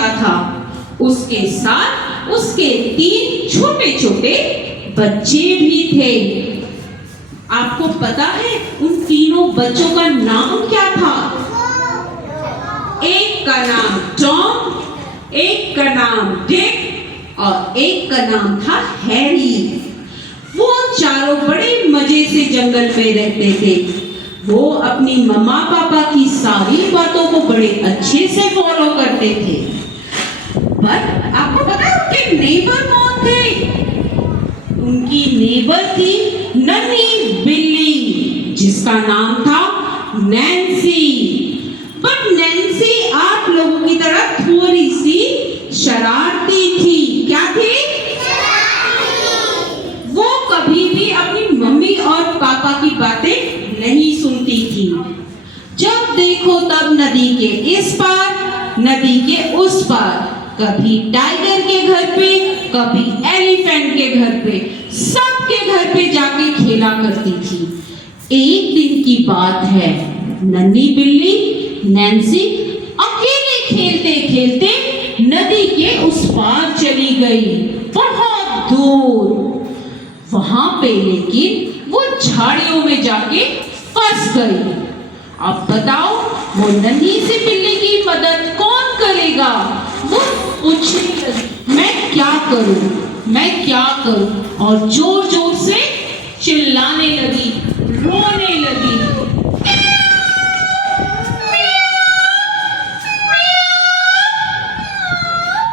रहता था। उसके साथ उसके 3 छोटे छोटे बच्चे भी थे। आपको पता है उन तीनों बच्चों का नाम क्या था? एक का नाम टॉम, एक का नाम डिक और एक का नाम था हैरी। वो चारों बड़े मजे से जंगल में रहते थे। वो अपनी मम्मा पापा की सारी बातों को बड़े अच्छे से फॉलो करते थे। पर आपको पता है उनके नेबर कौन थे? उनकी नेबर थी नन्ही बिल्ली, जिसका नाम था नैन्सी। बट नैन्सी आप लोगों की तरह थोड़ी सी शरारती थी। क्या थी? वो कभी भी अपनी मम्मी और पापा की बातें नहीं सुनती थी। जब देखो तब नदी के इस पार, नदी के उस पार, कभी टाइगर के घर पे, कभी एलिफेंट के घर पे, सबके घर पे जाके खेला करती थी। एक दिन की बात है, नन्ही बिल्ली नैन्सी अकेले खेलते खेलते नदी के उस पार चली गई, बहुत दूर। वहां पे लेकिन वो झाड़ियों में जाके फंस गई। अब बताओ वो नन्ही सी बिल्ली की मदद कौन करेगा? वो पूछने लगी, मैं क्या करूं, मैं क्या करूं? और जोर जोर से चिल्लाने लगी, रोने लगी।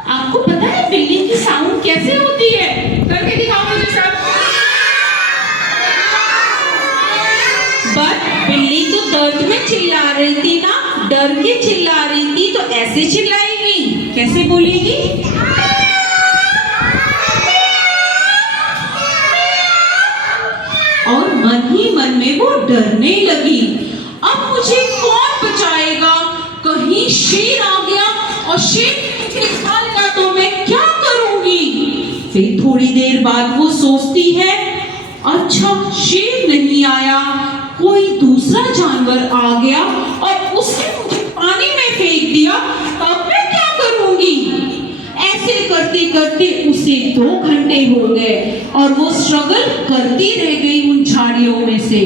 आपको पता है बिल्ली की साउंड कैसे होती है? करके दिखाओ मुझे सब। बट बिल्ली तो दर्द में चिल्ला रही थी ना, डर के चिल्ला रही थी, तो ऐसे चिल्लाएगी, कैसे बोलेगी? और मन ही मन में वो डरने लगी, अब मुझे कौन बचाएगा? कहीं शेर आ गया और शेर मुझे खा लेगा तो मैं क्या करूंगी? फिर थोड़ी देर बाद वो सोचती है, अच्छा शेर नहीं आया, कोई दूसरा जानवर आ गया और उसने मुझे पानी में फेंक दिया, अब मैं क्या करूंगी? ऐसे करते करते उसे 2 घंटे हो गए और वो स्ट्रगल करती रह गई उन झाड़ियों में से।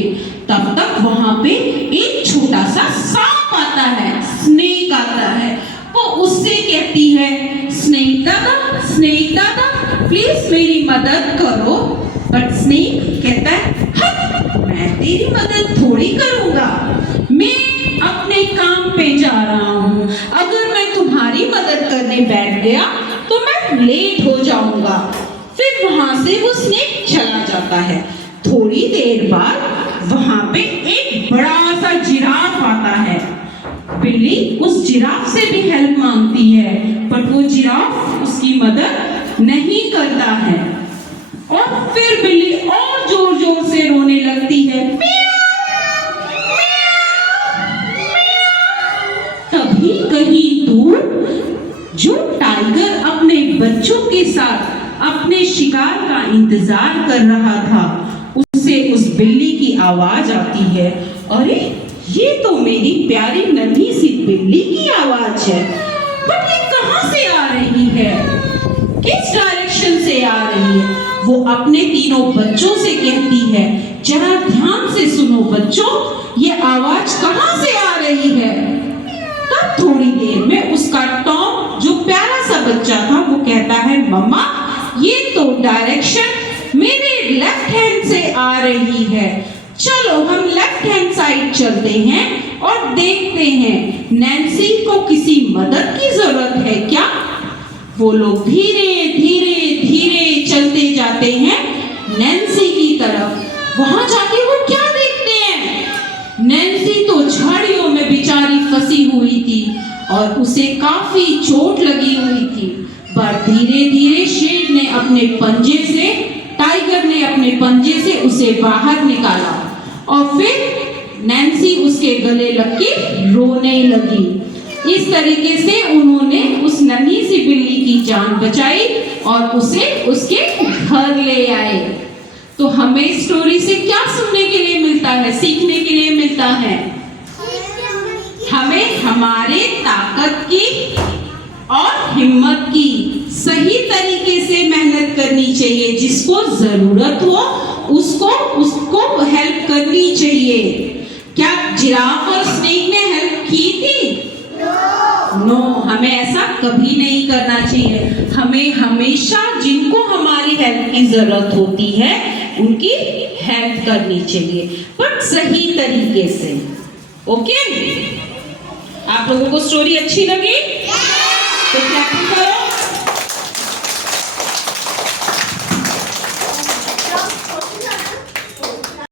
तब तक वहां पे एक छोटा सा सांप आता है, स्नेक आता है। वो उससे कहती है, स्नेक दादा प्लीज मेरी मदद करो। बट स्नेक कहता है, मैं तेरी मदद थोड़ी करूंगा, मैं अपने काम पे जा रहा हूँ। अगर मैं तुम्हारी मदद करने बैठ गया तो मैं लेट हो जाऊंगा। फिर वहां से वो स्नेक चला जाता है। थोड़ी देर बाद वहां पे एक बड़ा सा जिराफ आता है। बिल्ली उस जिराफ से भी हेल्प मांगती है, बट वो जिराफ उसकी मदद नहीं करता है। और फिर बिल्ली और जोर जोर से रोने लगती है। तभी कहीं दूर जो टाइगर अपने बच्चों के साथ अपने शिकार का इंतजार कर रहा था, उसे उस बिल्ली की आवाज आती है, अरे ये तो मेरी प्यारी नन्ही सी बिल्ली की आवाज है। बट ये कहां से आ रही है? किस डायरेक्शन से आ रही है? वो अपने तीनों बच्चों से कहती है, जरा ध्यान से सुनो बच्चों, ये आवाज कहां से आ रही है? तब थोड़ी देर में उसका टॉम, जो प्यारा सा बच्चा था, वो कहता है, मम्मा ये तो डायरेक्शन मेरे लेफ्ट हैंड से आ रही है। चलो हम लेफ्ट हैंड साइड चलते हैं और देखते हैं नैन्सी को किसी मदद की जरूरत है क्या। वो लोग धीरे धीरे धीरे चलते जाते हैं नैन्सी की तरफ। वहां जाके वो क्या देखते हैं? नैन्सी तो झाड़ियों में बेचारी फंसी हुई थी और उसे काफी चोट लगी हुई थी। पर धीरे धीरे शेर ने अपने पंजे से, टाइगर ने अपने पंजे से उसे बाहर निकाला और फिर नैन्सी उसके गले लग के रोने लगी। इस तरीके से उन्होंने उस नन्ही सी बिल्ली की जान बचाई और उसे उसके घर ले आए। तो हमें स्टोरी से क्या सुनने के लिए मिलता है, सीखने के लिए मिलता है? हमें हमारे ताकत की और हिम्मत की। सही तरीके से मेहनत करनी चाहिए, जिसको जरूरत हो उसको हेल्प करनी चाहिए। क्या जिराफ और स्नेक ने हेल्प की थी? नो, हमें ऐसा कभी नहीं करना चाहिए। हमें हमेशा जिनको हमारी हेल्प की जरूरत होती है उनकी हेल्प करनी चाहिए, पर सही तरीके से। ओके? आप लोगों को स्टोरी अच्छी लगी? तो क्लैपिंग करो।